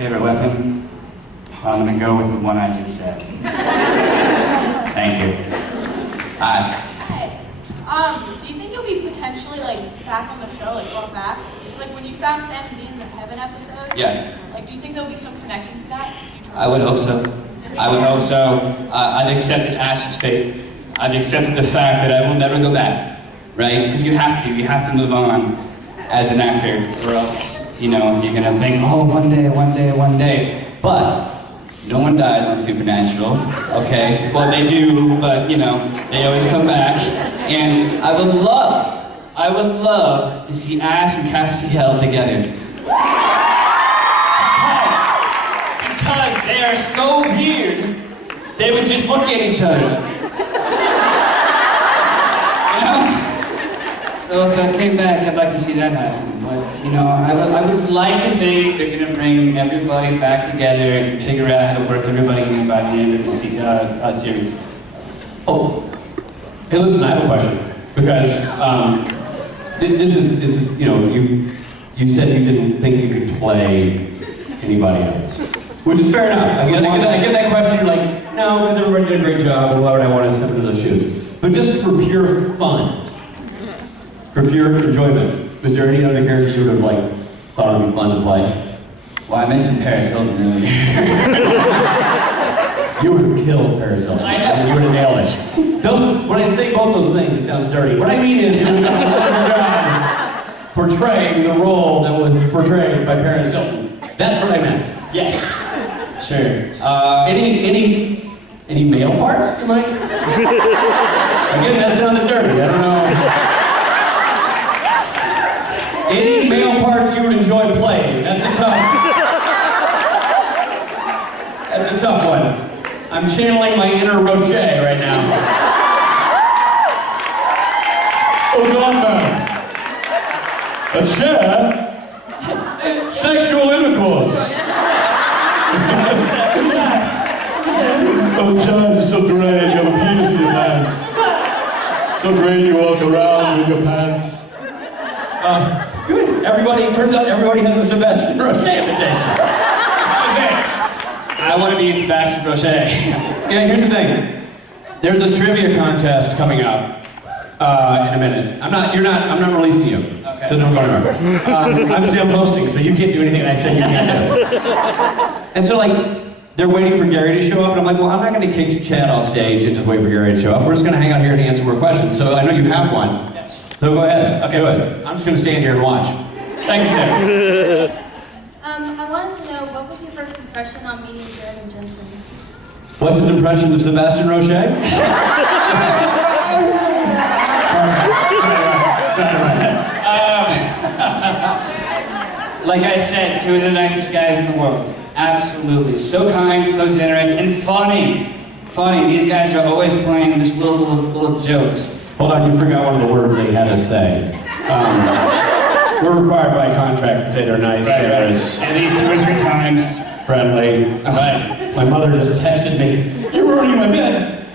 favorite weapon? Well, I'm gonna go with the one I just said. Thank you. Hi. Hey, do you think you'll be potentially like back on the show, like going back? It's like when you found Sam and Dean in the Heaven episode. Yeah. Like, do you think there'll be some connection to that? I would hope so. I would hope so. I've accepted Ash's fate. I've accepted the fact that I will never go back, right? Because you have to move on as an actor, or else, you're gonna think, oh, one day. But no one dies on Supernatural, okay? Well, they do, but they always come back. And I would love to see Ash and Castiel together. Because they are so weird, they would just look at each other. So if I came back, I'd like to see that happen. But, I would like to think they're gonna bring everybody back together and figure out how to work everybody in by the end of the series. Oh, hey, listen, I have a question. Because this is you said you didn't think you could play anybody else. Which is fair enough. I get that question, you're like, no, because everybody did a great job, and why would I want to step into those shoes? But just for pure fun, for pure enjoyment, was there any other character you would have thought would be fun to play? Well, I mentioned Paris Hilton earlier. You would have killed Paris Hilton. I know. You would have nailed it. When I say both those things, it sounds dirty. What I mean is, you would have done a better job portraying the role that was portrayed by Paris Hilton. That's what I meant. Yes. Sure. Any male parts you might? Again, that sounded dirty. I don't know. Any male parts you would enjoy playing? That's a tough one. I'm channeling my inner Roche right now. Oh, God, man. A chair? Sexual intercourse. Oh, John, it's so great. You have a penis in your pants. So great you walk around with your pants. Turns out everybody has a Sebastian Roche invitation. I want to be Sebastian Roche. Yeah, here's the thing. There's a trivia contest coming up in a minute. I'm not releasing you. Okay. So don't go anywhere. I'm hosting, so you can't do anything I say you can't do. And so they're waiting for Gary to show up, and I'm like, well, I'm not going to kick Chad off stage and just wait for Gary to show up. We're just going to hang out here and answer more questions. So I know you have one. Yes. So go ahead. Okay, do it. I'm just going to stand here and watch. Thanks, Sam. I wanted to know, what was your first impression on meeting Jared and Jensen? What's his impression of Sebastian Roche? Like I said, two of the nicest guys in the world. Absolutely. So kind, so generous, and funny. Funny. These guys are always playing just little jokes. Hold on, you forgot one of the words they had us say. We're required by contract to say they're nice, generous. At least 2 or 3 times. Friendly. Right. My mother just texted me, "You're ruining my bed."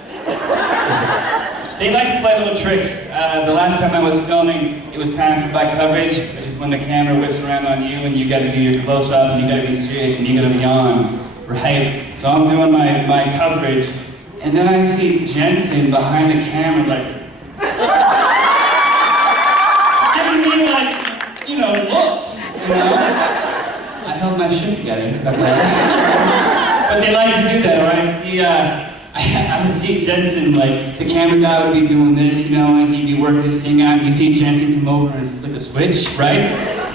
They like to play little tricks. The last time I was filming, it was time for my coverage, which is when the camera whips around on you and you gotta do your close-up and you gotta be serious and you gotta be on, right? So I'm doing my coverage, and then I see Jensen behind the camera giving me looks, I held my shit together, okay? But they like to do that, right? I would see Jensen, the camera guy would be doing this, and he'd be working this thing out, and you see Jensen come over and flip a switch, right?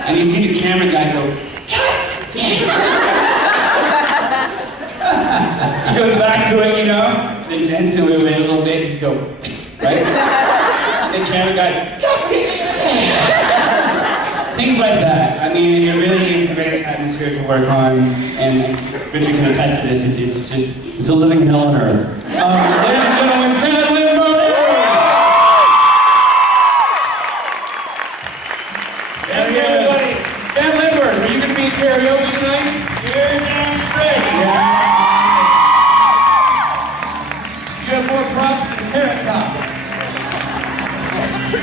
And you see the camera guy go, God damn! He goes back to it, then Jensen would wait a little bit, he'd go, right? And the camera guy, God damn! Things like that. I mean, it really is the greatest atmosphere to work on, and Richard can attest to this. It's a living hell on earth. Ladies and gentlemen, Chad Lindberg! And again, everybody, Chad Lindberg, are you going to be in karaoke tonight? You're damn straight. Yeah. You have more props than Carrot Top.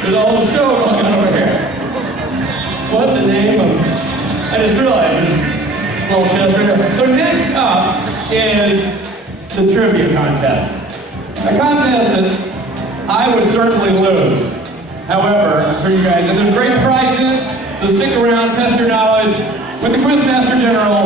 There's a whole show going on over here. What the name of... I just realized Well, Chester. So next up is the trivia contest. A contest that I would certainly lose. However, I'm sure you guys, and there's great prizes, so stick around, test your knowledge with the Quizmaster General.